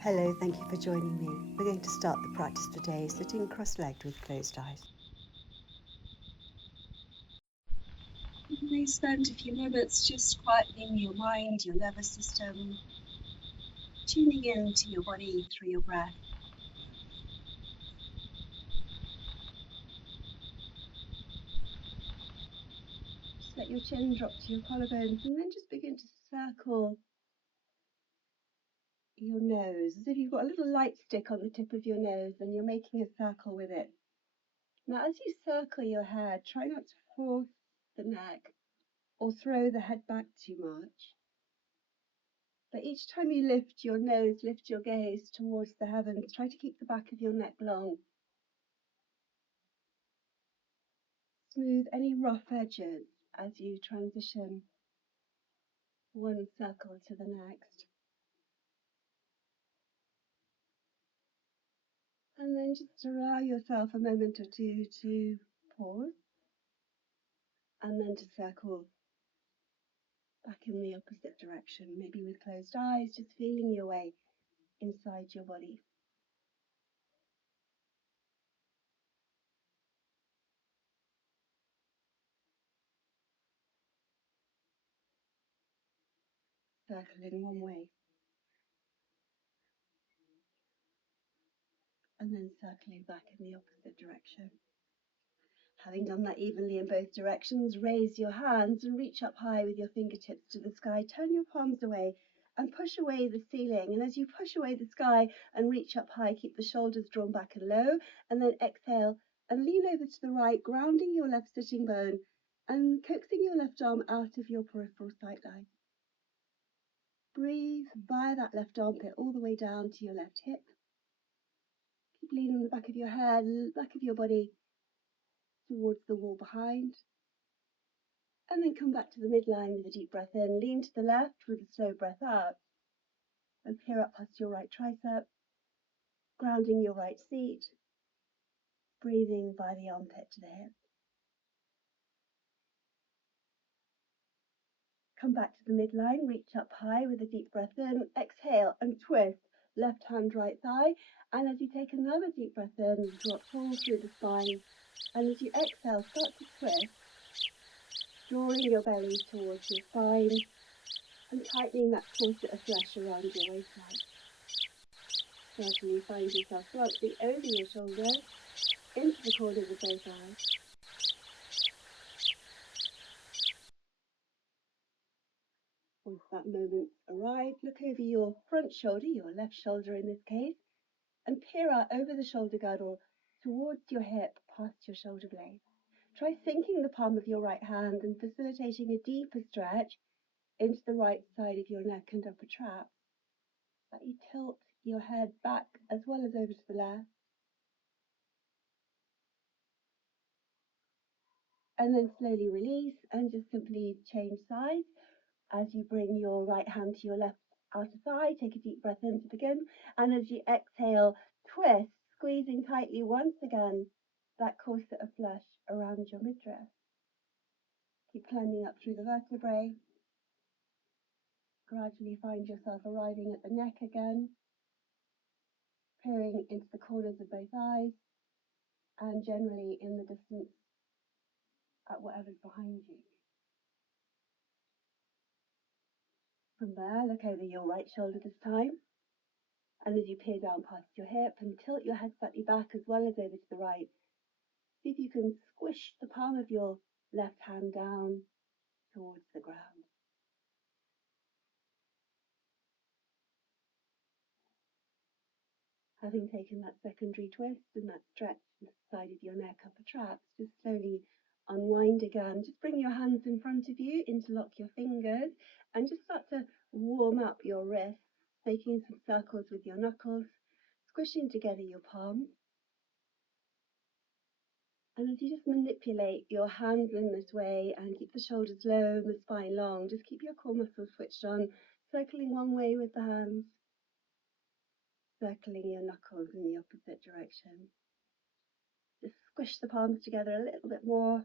Hello, thank you for joining me. We're going to start the practice today sitting cross-legged with closed eyes. You may spend a few moments just quietening your mind, your nervous system, tuning in to your body through your breath. Just let your chin drop to your collarbones and then just begin to circle your nose as if you've got a little light stick on the tip of your nose and you're making a circle with it. Now, as you circle your head, try not to force the neck or throw the head back too much. But each time you lift your nose, lift your gaze towards the heavens, try to keep the back of your neck long. Smooth any rough edges as you transition one circle to the next. And then just allow yourself a moment or two to pause and then to circle back in the opposite direction, maybe with closed eyes, just feeling your way inside your body. Circling one way and then circling back in the opposite direction. Having done that evenly in both directions, raise your hands and reach up high with your fingertips to the sky. Turn your palms away and push away the ceiling. And as you push away the sky and reach up high, keep the shoulders drawn back and low. And then exhale and lean over to the right, grounding your left sitting bone and coaxing your left arm out of your peripheral sight line. Breathe via that left armpit all the way down to your left hip. Keep leaning the back of your head, back of your body towards the wall behind. And then come back to the midline with a deep breath in. Lean to the left with a slow breath out. And peer up past your right tricep, grounding your right seat, breathing by the armpit to the hip. Come back to the midline, reach up high with a deep breath in, exhale and twist, left hand, right thigh. And as you take another deep breath in, drop all through the spine. And as you exhale, start to twist, drawing your belly towards your spine and tightening that corset of flesh around your waistline. Gradually find yourself glancing over your shoulder into the corners of both eyes. Once that moment arrived, look over your front shoulder, your left shoulder in this case, and peer out over the shoulder girdle towards your hip, past your shoulder blade. Try sinking the palm of your right hand and facilitating a deeper stretch into the right side of your neck and upper trap. Let you tilt your head back as well as over to the left. And then slowly release and just simply change sides. As you bring your right hand to your left outer thigh, take a deep breath in to begin. And as you exhale, twist, squeezing tightly once again that corset of flesh around your midriff. Keep climbing up through the vertebrae. Gradually find yourself arriving at the neck again, peering into the corners of both eyes, and generally in the distance at whatever's behind you. From there, look over your right shoulder this time. And as you peer down past your hip and tilt your head slightly back as well as over to the right, see if you can squish the palm of your left hand down towards the ground. Having taken that secondary twist and that stretch to the side of your neck, upper traps, just slowly unwind again. Just bring your hands in front of you, interlock your fingers, and just start to warm up your wrists, making some circles with your knuckles, squishing together your palms. And as you just manipulate your hands in this way and keep the shoulders low and the spine long, just keep your core muscles switched on, circling one way with the hands, circling your knuckles in the opposite direction. Just squish the palms together a little bit more.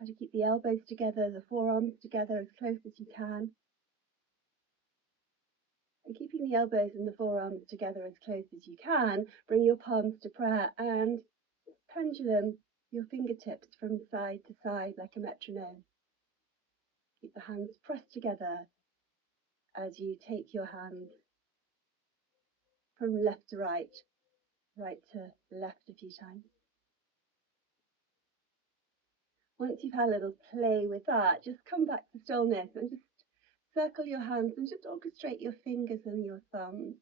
Try to keep the elbows together, the forearms together as close as you can. And keeping the elbows and the forearms together as close as you can, bring your palms to prayer and pendulum your fingertips from side to side like a metronome. Keep the hands pressed together as you take your hands from left to right, right to left a few times. Once you've had a little play with that, just come back to stillness and just circle your hands and just orchestrate your fingers and your thumbs.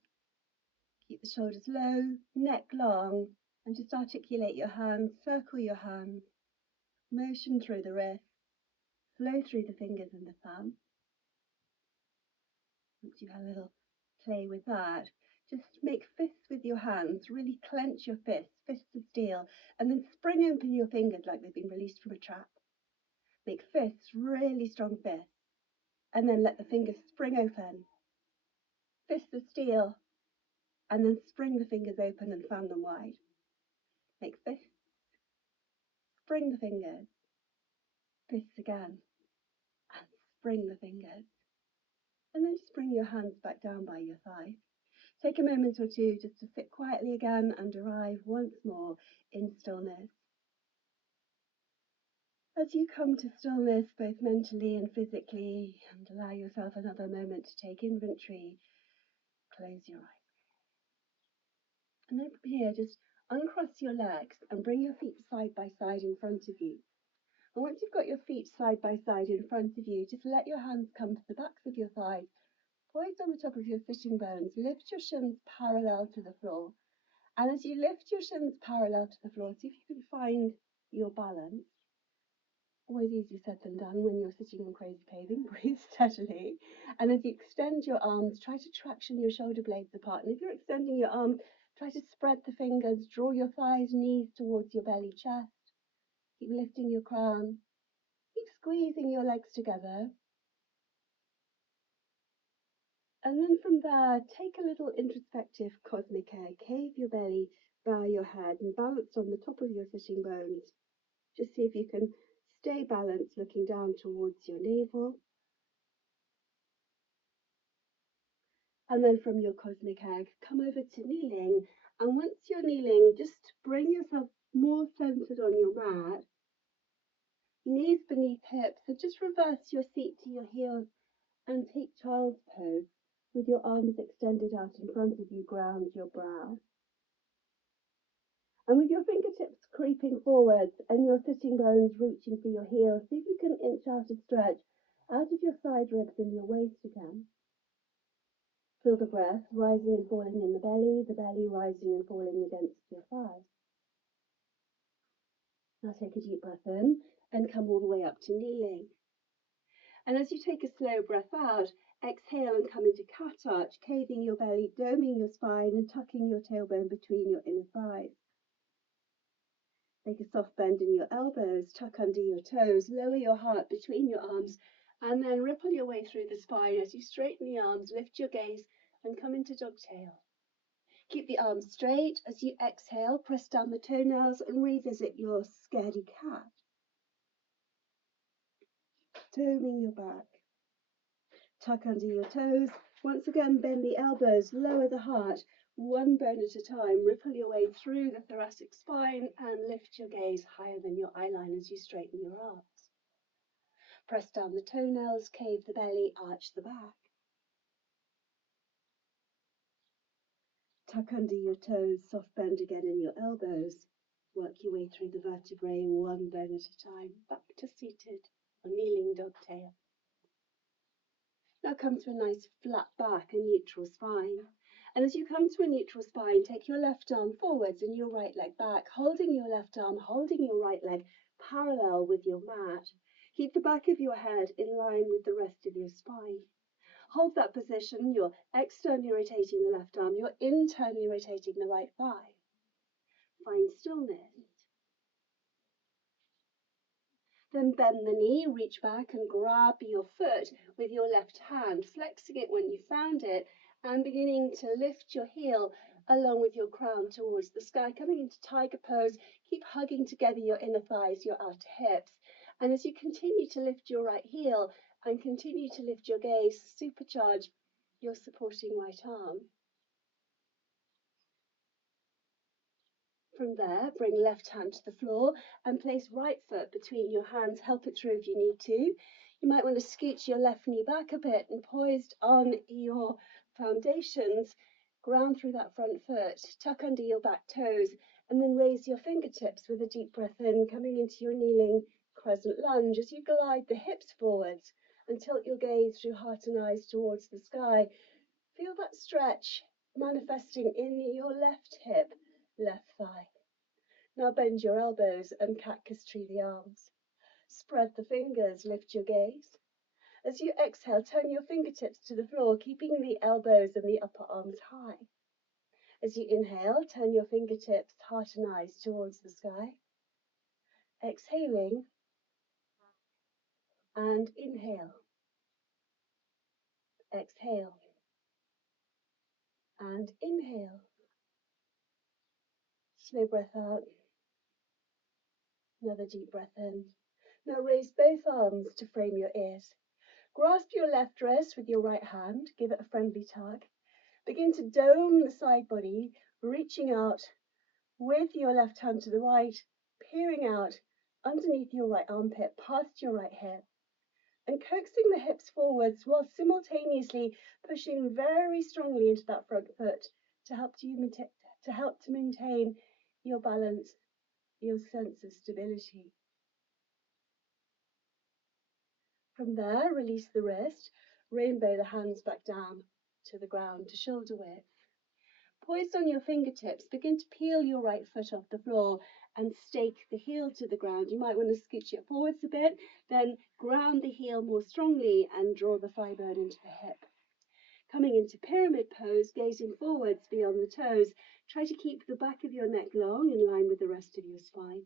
Keep the shoulders low, neck long, and just articulate your hands, circle your hands, motion through the wrist, flow through the fingers and the thumb. Once you've had a little play with that, just make fists with your hands, really clench your fists, fists of steel, and then spring open your fingers like they've been released from a trap. Make fists, really strong fists, and then let the fingers spring open. Fists of steel, and then spring the fingers open and fan them wide. Make fists, spring the fingers, fists again, and spring the fingers. And then just bring your hands back down by your thigh. Take a moment or two just to sit quietly again and arrive once more in stillness. As you come to stillness, both mentally and physically, and allow yourself another moment to take inventory, close your eyes. And then from here, just uncross your legs and bring your feet side by side in front of you. And once you've got your feet side by side in front of you, just let your hands come to the backs of your thighs, poised on the top of your sitting bones. Lift your shins parallel to the floor. And as you lift your shins parallel to the floor, see if you can find your balance. Always easier said than done when you're sitting on crazy paving. Breathe steadily. And as you extend your arms, try to traction your shoulder blades apart. And if you're extending your arms, try to spread the fingers, draw your thighs, knees towards your belly, chest. Keep lifting your crown. Keep squeezing your legs together. And then from there, take a little introspective cosmic air. Cave your belly, bow your head, and balance on the top of your sitting bones. Just see if you can stay balanced, looking down towards your navel. And then from your cosmic egg, come over to kneeling. And once you're kneeling, just bring yourself more centered on your mat. Knees beneath hips. So just reverse your seat to your heels and take child's pose with your arms extended out in front of you, ground your brow. And with your fingertips creeping forwards and your sitting bones reaching for your heels, see if you can inch out a stretch out of your side ribs and your waist again. Feel the breath rising and falling in the belly rising and falling against your thighs. Now take a deep breath in and come all the way up to kneeling. And as you take a slow breath out, exhale and come into cat arch, caving your belly, doming your spine and tucking your tailbone between your inner thighs. Take a soft bend in your elbows, tuck under your toes, lower your heart between your arms, and then ripple your way through the spine as you straighten the arms, lift your gaze, and come into dog tail. Keep the arms straight as you exhale, press down the toenails, and revisit your scaredy cat. Doming your back. Tuck under your toes. Once again, bend the elbows, lower the heart, one bone at a time. Ripple your way through the thoracic spine and lift your gaze higher than your eyeline as you straighten your arms. Press down the toenails, cave the belly, arch the back. Tuck under your toes, soft bend again in your elbows. Work your way through the vertebrae, one bone at a time, back to seated or kneeling dog tail. Now come to a nice flat back and neutral spine. And as you come to a neutral spine, take your left arm forwards and your right leg back, holding your left arm, holding your right leg parallel with your mat. Keep the back of your head in line with the rest of your spine. Hold that position. You're externally rotating the left arm, you're internally rotating the right thigh. Find stillness. Then bend the knee, reach back and grab your foot with your left hand, flexing it when you found it, and beginning to lift your heel along with your crown towards the sky, coming into tiger pose. Keep hugging together your inner thighs, your outer hips. And as you continue to lift your right heel and continue to lift your gaze, supercharge your supporting right arm. From there, bring left hand to the floor and place right foot between your hands. Help it through if you need to. You might want to scooch your left knee back a bit and poised on your foundations, ground through that front foot, tuck under your back toes, and then raise your fingertips with a deep breath in, coming into your kneeling crescent lunge as you glide the hips forwards and tilt your gaze through heart and eyes towards the sky. Feel that stretch manifesting in your left hip, left thigh. Now bend your elbows and cactus tree the arms. Spread the fingers, lift your gaze. As you exhale, turn your fingertips to the floor, keeping the elbows and the upper arms high. As you inhale, turn your fingertips, heart and eyes towards the sky. Exhaling and inhale. Exhale and inhale. Slow breath out. Another deep breath in. Now raise both arms to frame your ears. Grasp your left wrist with your right hand. Give it a friendly tug. Begin to dome the side body, reaching out with your left hand to the right, peering out underneath your right armpit, past your right hip, and coaxing the hips forwards while simultaneously pushing very strongly into that front foot to help to maintain your balance, your sense of stability. From there, release the wrist, rainbow the hands back down to the ground to shoulder width. Poised on your fingertips, begin to peel your right foot off the floor and stake the heel to the ground. You might want to scooch it forwards a bit, then ground the heel more strongly and draw the thigh bone into the hip. Coming into pyramid pose, gazing forwards beyond the toes, try to keep the back of your neck long in line with the rest of your spine.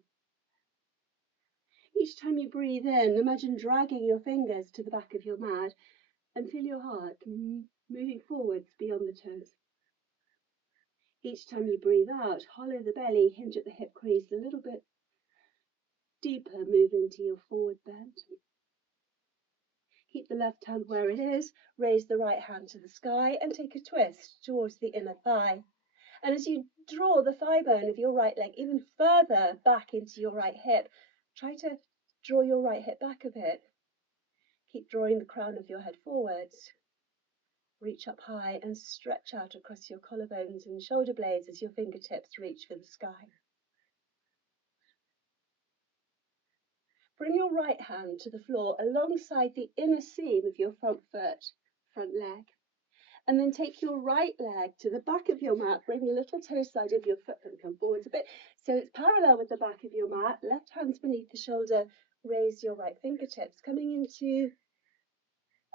Each time you breathe in, imagine dragging your fingers to the back of your mat and feel your heart moving forwards beyond the toes. Each time you breathe out, hollow the belly, hinge at the hip crease a little bit deeper, move into your forward bend. Keep the left hand where it is, raise the right hand to the sky and take a twist towards the inner thigh. And as you draw the thigh bone of your right leg even further back into your right hip, try to draw your right hip back a bit. Keep drawing the crown of your head forwards. Reach up high and stretch out across your collarbones and shoulder blades as your fingertips reach for the sky. Bring your right hand to the floor alongside the inner seam of your front foot, front leg. And then take your right leg to the back of your mat. Bring the little toe side of your foot and come forwards a bit so it's parallel with the back of your mat. Left hand's beneath the shoulder. Raise your right fingertips. Coming into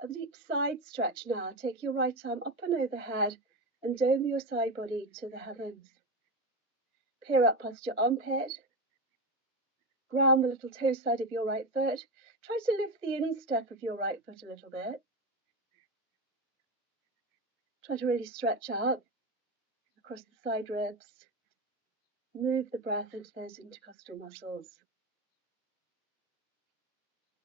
a deep side stretch now. Take your right arm up and overhead and dome your side body to the heavens. Peer up past your armpit. Ground the little toe side of your right foot. Try to lift the instep of your right foot a little bit. Try to really stretch out across the side ribs. Move the breath into those intercostal muscles.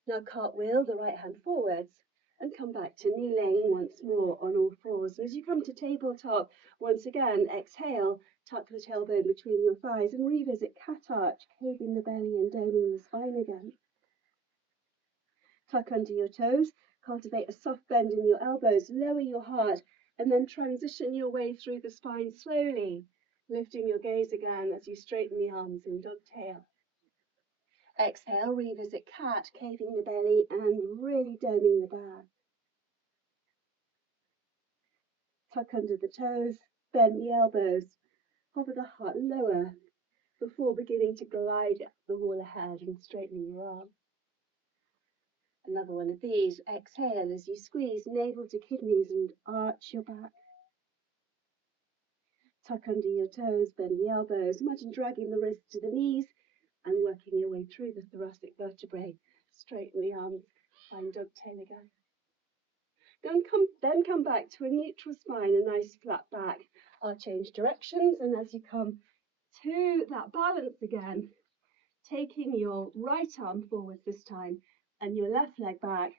Now cartwheel the right hand forwards and come back to kneeling once more on all fours. And as you come to tabletop, once again, exhale, tuck the tailbone between your thighs and revisit cat arch, caving the belly and doming the spine again. Tuck under your toes, cultivate a soft bend in your elbows, lower your heart, and then transition your way through the spine slowly, lifting your gaze again as you straighten the arms in dog tail. Exhale, revisit cat, caving the belly and really doming the back. Tuck under the toes, bend the elbows, hover the heart lower before beginning to glide up the wall ahead and straightening your arm. Another one of these. Exhale as you squeeze navel to kidneys and arch your back. Tuck under your toes, bend the elbows. Imagine dragging the wrists to the knees and working your way through the thoracic vertebrae. Straighten the arms, find dog tail again. Then come back to a neutral spine, a nice flat back. I'll change directions, and as you come to that balance again, taking your right arm forwards this time and your left leg back,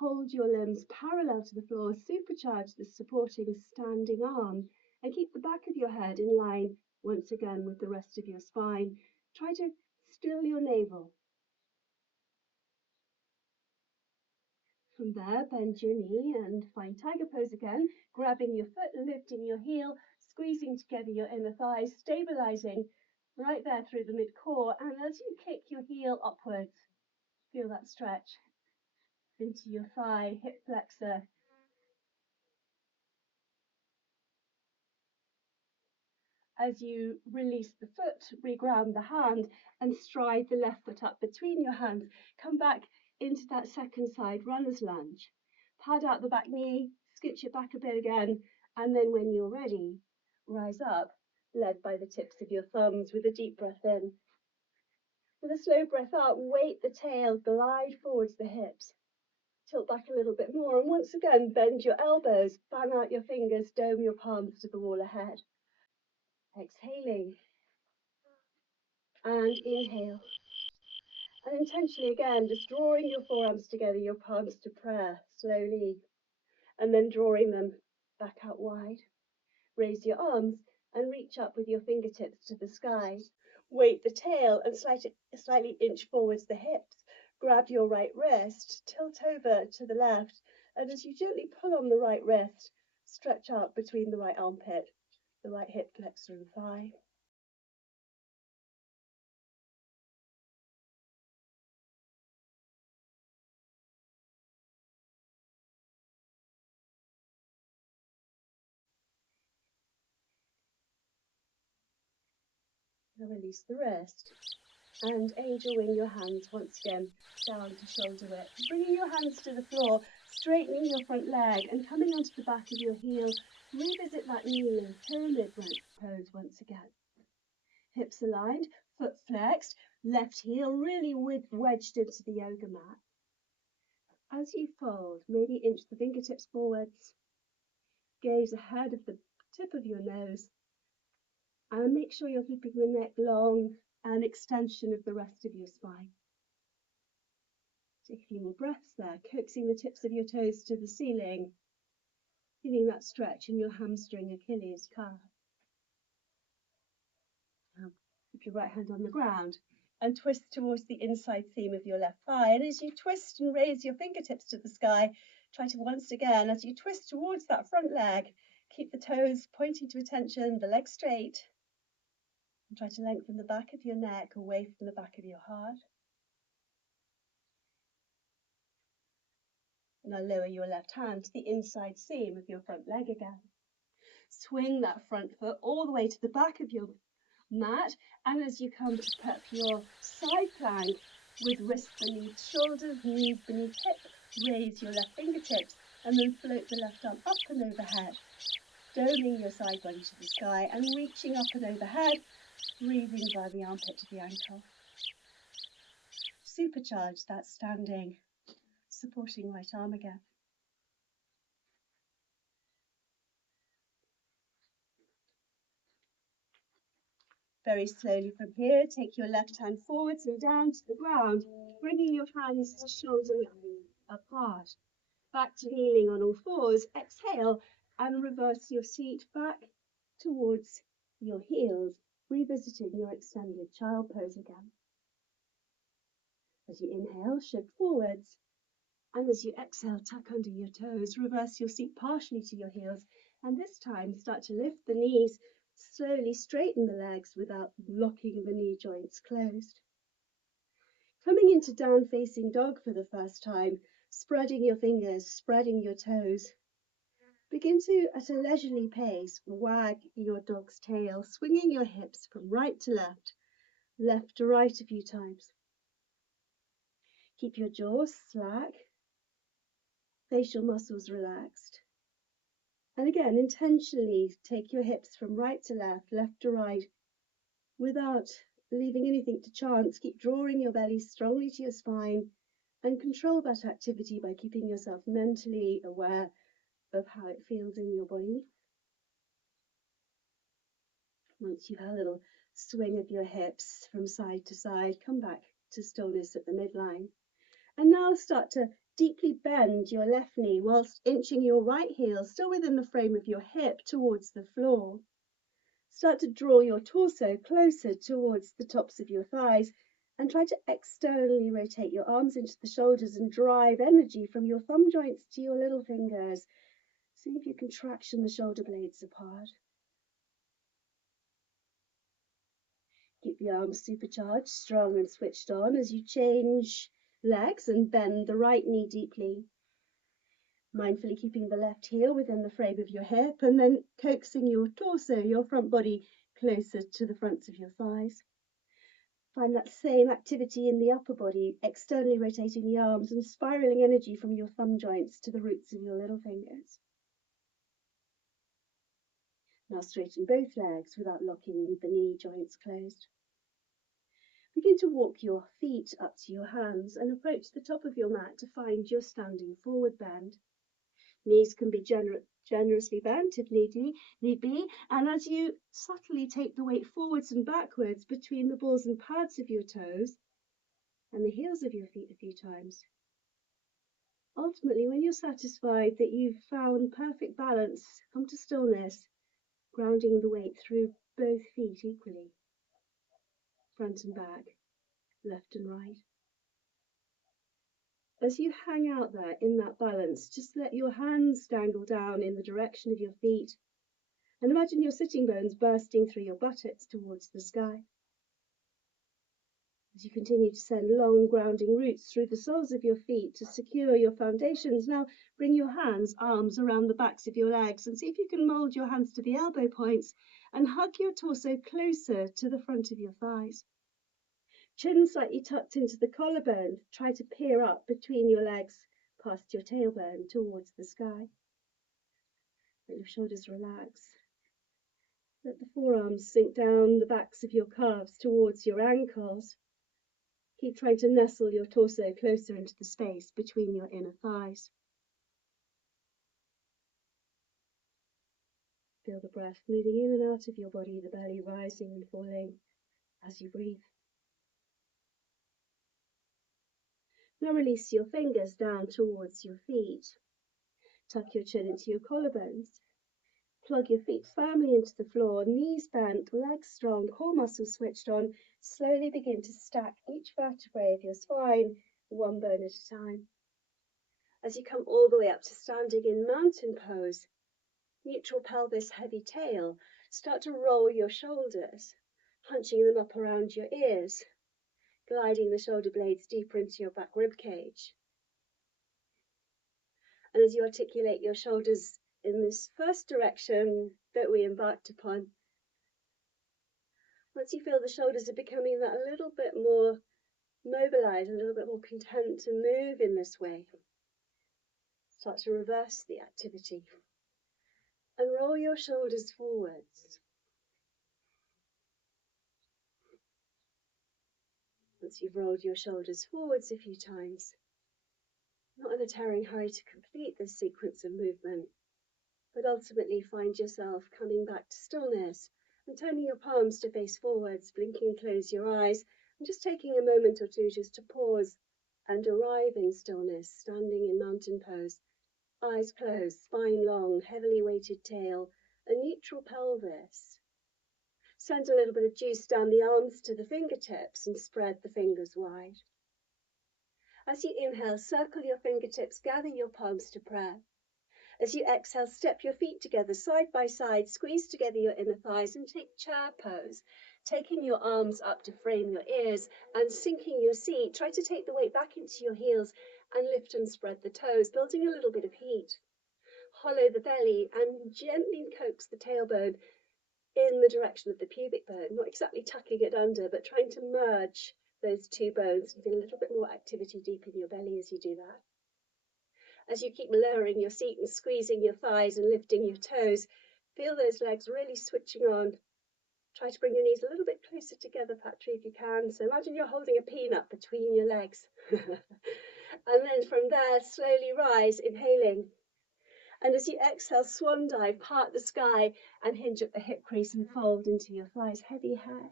Hold your limbs parallel to the floor, supercharge the supporting standing arm, and keep the back of your head in line once again with the rest of your spine. Try to still your navel. From there, bend your knee and find tiger pose again, grabbing your foot, lifting your heel, squeezing together your inner thighs, stabilizing right there through the mid-core, and as you kick your heel upwards, feel that stretch into your thigh, hip flexor. As you release the foot, reground the hand and stride the left foot up between your hands. Come back into that second side runner's lunge. Pad out the back knee, scooch it back a bit again, and then when you're ready, rise up, led by the tips of your thumbs with a deep breath in. With a slow breath out, weight the tail, glide forwards the hips. Tilt back a little bit more, and once again, bend your elbows, fan out your fingers, dome your palms to the wall ahead. Exhaling. And inhale. And intentionally again, just drawing your forearms together, your palms to prayer, slowly. And then drawing them back out wide. Raise your arms and reach up with your fingertips to the sky. Weight the tail and slightly inch forwards the hips. Grab your right wrist, tilt over to the left, and as you gently pull on the right wrist, stretch out between the right armpit, the right hip flexor and thigh. Now release the wrist. And angel wing your hands once again down to shoulder width. Bringing your hands to the floor, straightening your front leg and coming onto the back of your heel. Revisit that kneeling pyramid pose once again. Hips aligned, foot flexed, left heel really wedged into the yoga mat. As you fold, maybe inch the fingertips forwards, gaze ahead of the tip of your nose, and make sure you're keeping the neck long and extension of the rest of your spine. Take a few more breaths there, coaxing the tips of your toes to the ceiling, feeling that stretch in your hamstring, Achilles, calf. Now, keep your right hand on the ground and twist towards the inside seam of your left thigh. And as you twist and raise your fingertips to the sky, try to once again, as you twist towards that front leg, keep the toes pointing to attention, the legs straight, and try to lengthen the back of your neck away from the back of your heart. Now lower your left hand to the inside seam of your front leg again. Swing that front foot all the way to the back of your mat, and as you come to prep your side plank with wrists beneath shoulders, knees beneath hip, raise your left fingertips and then float the left arm up and overhead, doming your side body to the sky and reaching up and overhead, breathing by the armpit to the ankle. Supercharge that standing, supporting right arm again. Very slowly from here, take your left hand forwards and down to the ground, bringing your hands to shoulder apart. Back to kneeling on all fours. Exhale and reverse your seat back towards your heels, revisiting your extended child pose again. As you inhale, shift forwards, and as you exhale, tuck under your toes, reverse your seat partially to your heels, and this time start to lift the knees, slowly straighten the legs without locking the knee joints closed. Coming into down facing dog for the first time, spreading your fingers, spreading your toes. Begin to, at a leisurely pace, wag your dog's tail, swinging your hips from right to left to right a few times. Keep your jaws slack, facial muscles relaxed. And again, intentionally take your hips from right to left to right, without leaving anything to chance. Keep drawing your belly strongly to your spine and control that activity by keeping yourself mentally aware of how it feels in your body. Once you've had a little swing of your hips from side to side, come back to stillness at the midline. And now start to Deeply bend your left knee whilst inching your right heel still within the frame of your hip towards the floor. Start to draw your torso closer towards the tops of your thighs and try to externally rotate your arms into the shoulders and drive energy from your thumb joints to your little fingers. See if you can traction the shoulder blades apart. Keep the arms supercharged, strong and switched on as you change legs and bend the right knee deeply. Mindfully keeping the left heel within the frame of your hip and then coaxing your torso, your front body, closer to the fronts of your thighs. Find that same activity in the upper body, externally rotating the arms and spiraling energy from your thumb joints to the roots of your little fingers. Now straighten both legs without locking the knee joints closed. Begin to walk your feet up to your hands and approach the top of your mat to find your standing forward bend. Knees can be generously bent if need be, and as you subtly take the weight forwards and backwards between the balls and pads of your toes and the heels of your feet a few times. Ultimately, when you're satisfied that you've found perfect balance, come to stillness, grounding the weight through both feet equally, front and back, left and right. As you hang out there in that balance, just let your hands dangle down in the direction of your feet and imagine your sitting bones bursting through your buttocks towards the sky. As you continue to send long grounding roots through the soles of your feet to secure your foundations, now bring your hands, arms around the backs of your legs and see if you can mold your hands to the elbow points and hug your torso closer to the front of your thighs. Chin slightly tucked into the collarbone, try to peer up between your legs past your tailbone towards the sky. Let your shoulders relax. Let the forearms sink down the backs of your calves towards your ankles. Keep trying to nestle your torso closer into the space between your inner thighs. Feel the breath moving in and out of your body, the belly rising and falling as you breathe. Now release your fingers down towards your feet. Tuck your chin into your collarbones. Plug your feet firmly into the floor, knees bent, legs strong, core muscles switched on. Slowly begin to stack each vertebrae of your spine, one bone at a time. As you come all the way up to standing in mountain pose, neutral pelvis, heavy tail, start to roll your shoulders, hunching them up around your ears, gliding the shoulder blades deeper into your back rib cage. And as you articulate your shoulders in this first direction that we embarked upon, once you feel the shoulders are becoming that a little bit more mobilized, a little bit more content to move in this way, start to reverse the activity and roll your shoulders forwards. Once you've rolled your shoulders forwards a few times, not in a tearing hurry to complete this sequence of movement, but ultimately find yourself coming back to stillness and turning your palms to face forwards, blinking and close your eyes, and just taking a moment or two just to pause and arrive in stillness, standing in mountain pose, eyes closed, spine long, heavily weighted tail, a neutral pelvis. Send a little bit of juice down the arms to the fingertips and spread the fingers wide. As you inhale, circle your fingertips, gather your palms to prayer. As you exhale, step your feet together side by side, squeeze together your inner thighs and take chair pose, taking your arms up to frame your ears and sinking your seat. Try to take the weight back into your heels and lift and spread the toes, building a little bit of heat. Hollow the belly and gently coax the tailbone in the direction of the pubic bone, not exactly tucking it under, but trying to merge those two bones and feel a little bit more activity deep in your belly as you do that. As you keep lowering your seat and squeezing your thighs and lifting your toes, feel those legs really switching on. Try to bring your knees a little bit closer together, Patri, if you can. So imagine you're holding a peanut between your legs. And then from there, slowly rise, inhaling. And as you exhale, swan dive, part the sky and hinge at the hip crease and fold into your thighs, heavy head.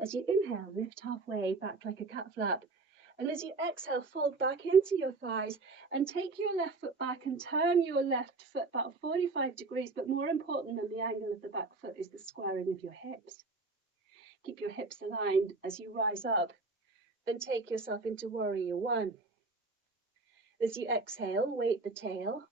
As you inhale, lift halfway back like a cat flap. And as you exhale, fold back into your thighs and take your left foot back and turn your left foot about 45 degrees. But more important than the angle of the back foot is the squaring of your hips. Keep your hips aligned as you rise up and take yourself into warrior one. As you exhale, weight the tail,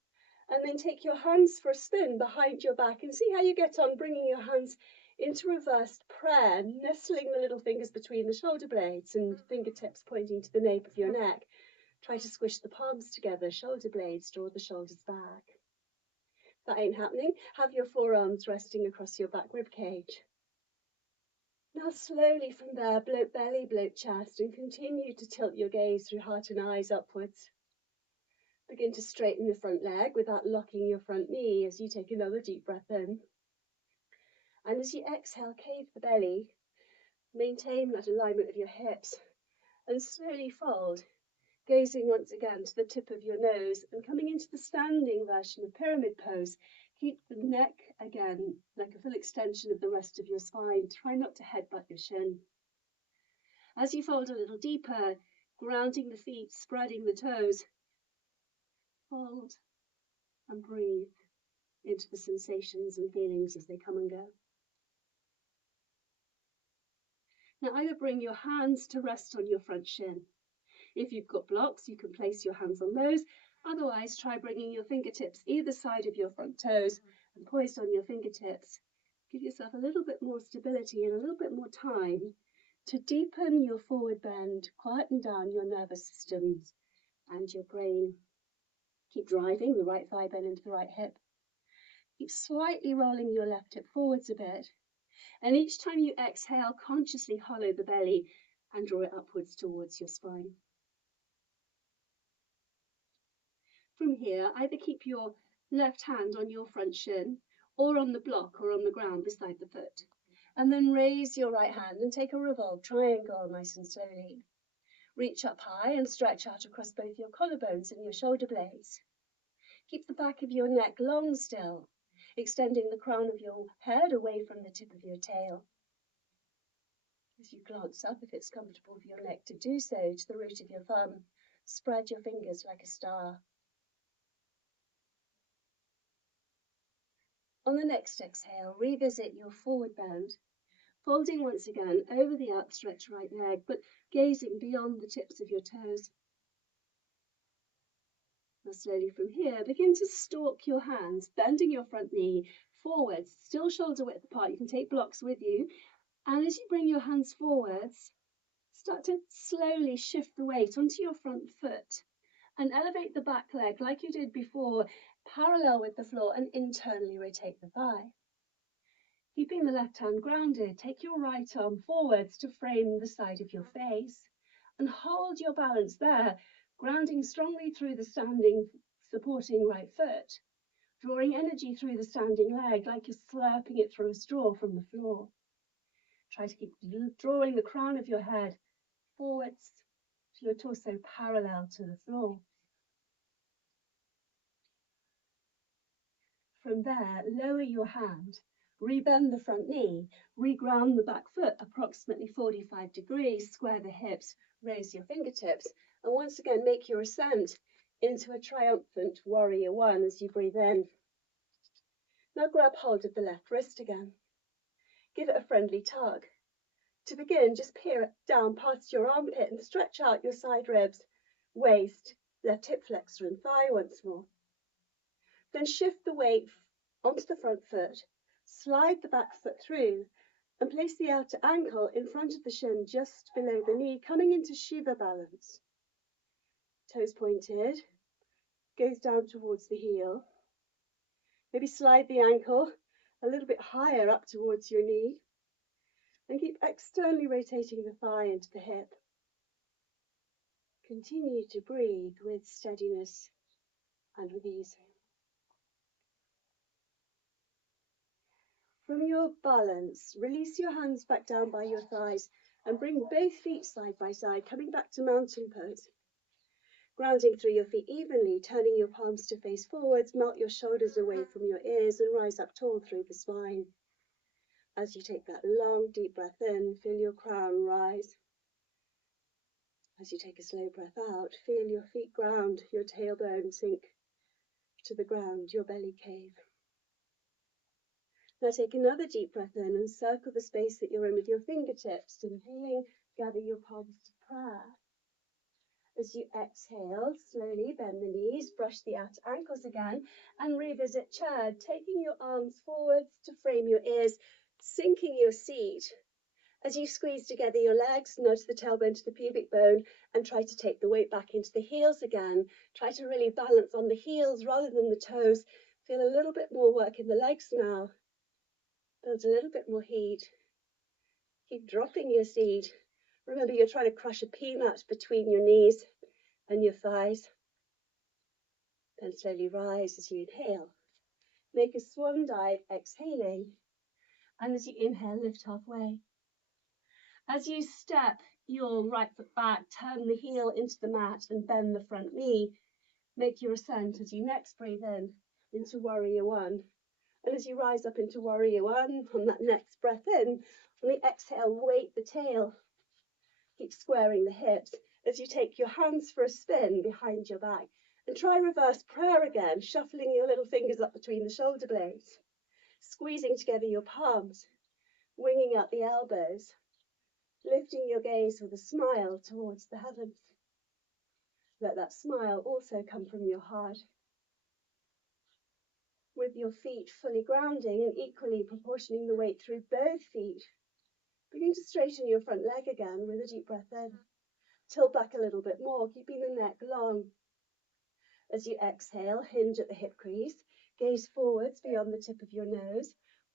and then take your hands for a spin behind your back and see how you get on, bringing your hands into reversed prayer, nestling the little fingers between the shoulder blades and fingertips pointing to the nape of your neck. Try to squish the palms together, shoulder blades, draw the shoulders back. If that ain't happening, have your forearms resting across your back rib cage. Now slowly from there, bloat belly, bloat chest, and continue to tilt your gaze through heart and eyes upwards. Begin to straighten the front leg without locking your front knee as you take another deep breath in. And as you exhale, cave the belly, maintain that alignment of your hips, and slowly fold, gazing once again to the tip of your nose and coming into the standing version of pyramid pose. Keep the neck again like a full extension of the rest of your spine. Try not to headbutt your shin. As you fold a little deeper, grounding the feet, spreading the toes, fold and breathe into the sensations and feelings as they come and go. Now either bring your hands to rest on your front shin. If you've got blocks, you can place your hands on those. Otherwise, try bringing your fingertips either side of your front toes and poised on your fingertips. Give yourself a little bit more stability and a little bit more time to deepen your forward bend, quieten down your nervous systems and your brain. Keep driving the right thigh bend into the right hip. Keep slightly rolling your left hip forwards a bit. And each time you exhale, consciously hollow the belly and draw it upwards towards your spine. From here, either keep your left hand on your front shin or on the block or on the ground beside the foot. And then raise your right hand and take a revolve triangle nice and slowly. Reach up high and stretch out across both your collarbones and your shoulder blades. Keep the back of your neck long still, extending the crown of your head away from the tip of your tail. As you glance up, if it's comfortable for your neck to do so, to the root of your thumb, spread your fingers like a star. On the next exhale, revisit your forward bend, folding once again over the outstretched right leg, but gazing beyond the tips of your toes. Now slowly from here, begin to stalk your hands, bending your front knee forwards, still shoulder width apart. You can take blocks with you. And as you bring your hands forwards, start to slowly shift the weight onto your front foot and elevate the back leg like you did before, parallel with the floor, and internally rotate the thigh. Keeping the left hand grounded, take your right arm forwards to frame the side of your face and hold your balance there, grounding strongly through the standing, supporting right foot, drawing energy through the standing leg like you're slurping it through a straw from the floor. Try to keep drawing the crown of your head forwards to your torso parallel to the floor. From there, lower your hand, rebend the front knee, reground the back foot approximately 45 degrees, square the hips, raise your fingertips, and once again make your ascent into a triumphant warrior one as you breathe in. Now grab hold of the left wrist again. Give it a friendly tug. To begin, just peer down past your armpit and stretch out your side ribs, waist, left hip flexor and thigh once more. Then shift the weight onto the front foot, slide the back foot through, and place the outer ankle in front of the shin just below the knee, coming into Shiva balance. Toes pointed, gaze down towards the heel. Maybe slide the ankle a little bit higher up towards your knee, and keep externally rotating the thigh into the hip. Continue to breathe with steadiness and with ease. From your balance, release your hands back down by your thighs and bring both feet side by side, coming back to mountain pose. Grounding through your feet evenly, turning your palms to face forwards, melt your shoulders away from your ears and rise up tall through the spine. As you take that long, deep breath in, feel your crown rise. As you take a slow breath out, feel your feet ground, your tailbone sink to the ground, your belly cave. Now take another deep breath in and circle the space that you're in with your fingertips. Inhaling, gather your palms to prayer. As you exhale, slowly bend the knees, brush the outer ankles again, and revisit chair, taking your arms forwards to frame your ears, sinking your seat. As you squeeze together your legs, nudge the tailbone to the pubic bone, and try to take the weight back into the heels again. Try to really balance on the heels rather than the toes. Feel a little bit more work in the legs now. Build a little bit more heat. Keep dropping your seat. Remember, you're trying to crush a peanut between your knees and your thighs. Then slowly rise as you inhale. Make a swan dive, exhaling. And as you inhale, lift halfway. As you step your right foot back, turn the heel into the mat and bend the front knee. Make your ascent as you next breathe in into Warrior One. And as you rise up into Warrior One, on that next breath in, on the exhale, weight the tail. Keep squaring the hips as you take your hands for a spin behind your back. And try reverse prayer again, shuffling your little fingers up between the shoulder blades. Squeezing together your palms, winging out the elbows. Lifting your gaze with a smile towards the heavens. Let that smile also come from your heart. With your feet fully grounding and equally proportioning the weight through both feet. Begin to straighten your front leg again with a deep breath in. Tilt back a little bit more, keeping the neck long. As you exhale, hinge at the hip crease. Gaze forwards beyond the tip of your nose.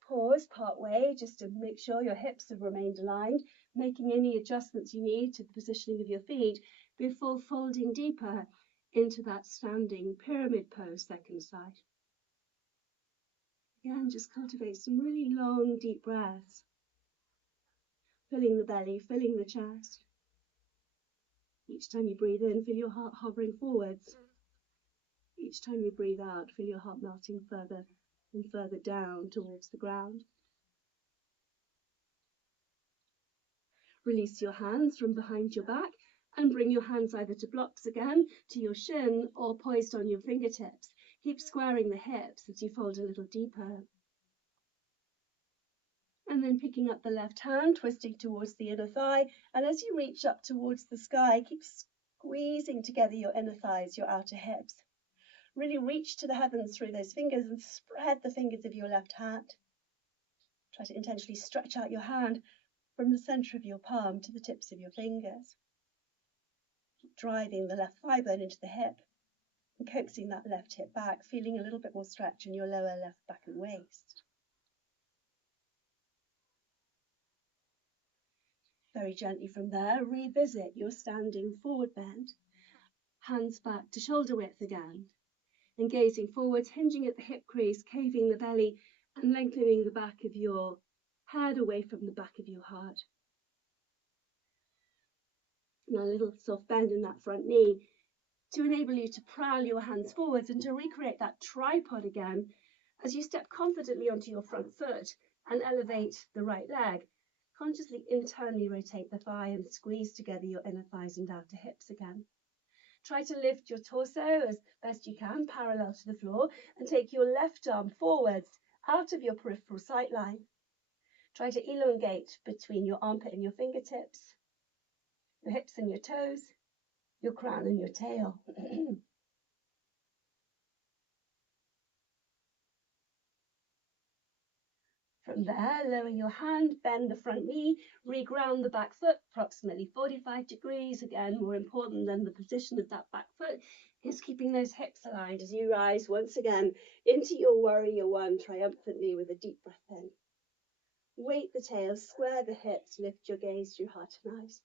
Pause part way just to make sure your hips have remained aligned, making any adjustments you need to the positioning of your feet before folding deeper into that standing pyramid pose, second side. Again, just cultivate some really long, deep breaths. Filling the belly, filling the chest. Each time you breathe in, feel your heart hovering forwards. Each time you breathe out, feel your heart melting further and further down towards the ground. Release your hands from behind your back and bring your hands either to blocks again, to your shin, or poised on your fingertips. Keep squaring the hips as you fold a little deeper. And then picking up the left hand, twisting towards the inner thigh. And as you reach up towards the sky, keep squeezing together your inner thighs, your outer hips. Really reach to the heavens through those fingers and spread the fingers of your left hand. Try to intentionally stretch out your hand from the center of your palm to the tips of your fingers. Keep driving the left thigh bone into the hip and coaxing that left hip back, feeling a little bit more stretch in your lower left back and waist. Very gently from there, revisit your standing forward bend. Hands back to shoulder width again. And gazing forwards, hinging at the hip crease, caving the belly and lengthening the back of your head away from the back of your heart. Now a little soft bend in that front knee to enable you to prowl your hands forwards and to recreate that tripod again as you step confidently onto your front foot and elevate the right leg. Consciously internally rotate the thigh and squeeze together your inner thighs and outer hips again. Try to lift your torso as best you can, parallel to the floor, and take your left arm forwards out of your peripheral sight line. Try to elongate between your armpit and your fingertips, your hips and your toes, your crown and your tail. From there, lower your hand, bend the front knee, reground the back foot approximately 45 degrees. Again, more important than the position of that back foot is keeping those hips aligned as you rise once again into your Warrior One triumphantly with a deep breath in. Weight the tail, square the hips, lift your gaze through heart and eyes.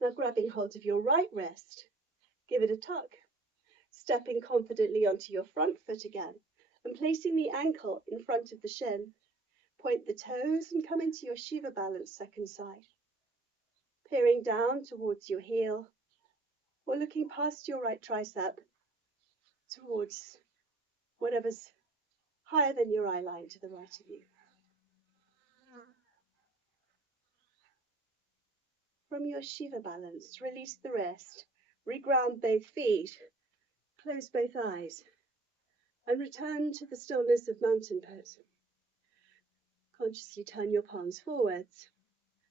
Now grabbing hold of your right wrist, give it a tug, stepping confidently onto your front foot again and placing the ankle in front of the shin. Point the toes and come into your Shiva balance, second side. Peering down towards your heel or looking past your right tricep towards whatever's higher than your eye line to the right of you. From your Shiva balance, release the wrist, reground both feet, close both eyes, and return to the stillness of mountain pose. Consciously turn your palms forwards,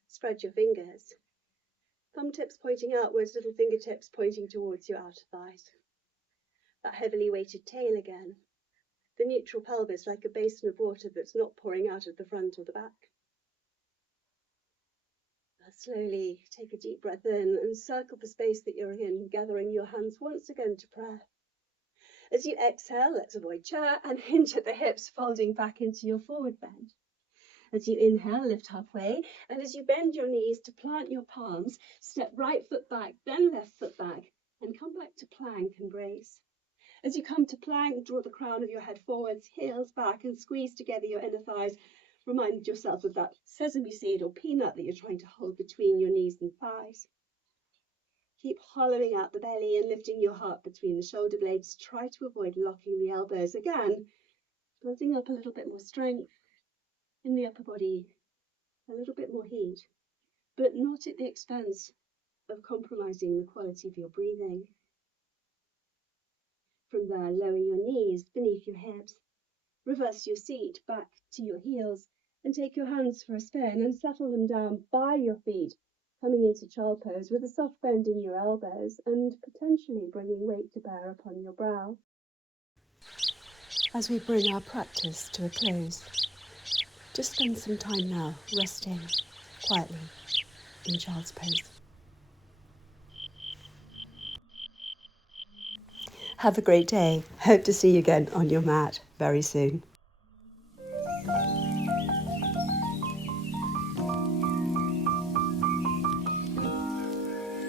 spread your fingers, thumb tips pointing outwards, little fingertips pointing towards your outer thighs. That heavily weighted tail again, the neutral pelvis like a basin of water that's not pouring out at the front or the back. Slowly take a deep breath in and circle the space that you're in, gathering your hands once again to prayer. As you exhale, let's avoid chair and hinge at the hips, folding back into your forward bend. As you inhale, lift halfway, and as you bend your knees to plant your palms, step right foot back, then left foot back, and come back to plank and brace. As you come to plank, draw the crown of your head forwards, heels back, and squeeze together your inner thighs. Remind yourself of that sesame seed or peanut that you're trying to hold between your knees and thighs. Keep hollowing out the belly and lifting your heart between the shoulder blades. Try to avoid locking the elbows. Again, building up a little bit more strength in the upper body, a little bit more heat, but not at the expense of compromising the quality of your breathing. From there, lower your knees beneath your hips. Reverse your seat back to your heels and take your hands for a spin and settle them down by your feet, coming into child pose with a soft bend in your elbows and potentially bringing weight to bear upon your brow. As we bring our practice to a close, just spend some time now resting quietly in child's pose. Have a great day. Hope to see you again on your mat very soon.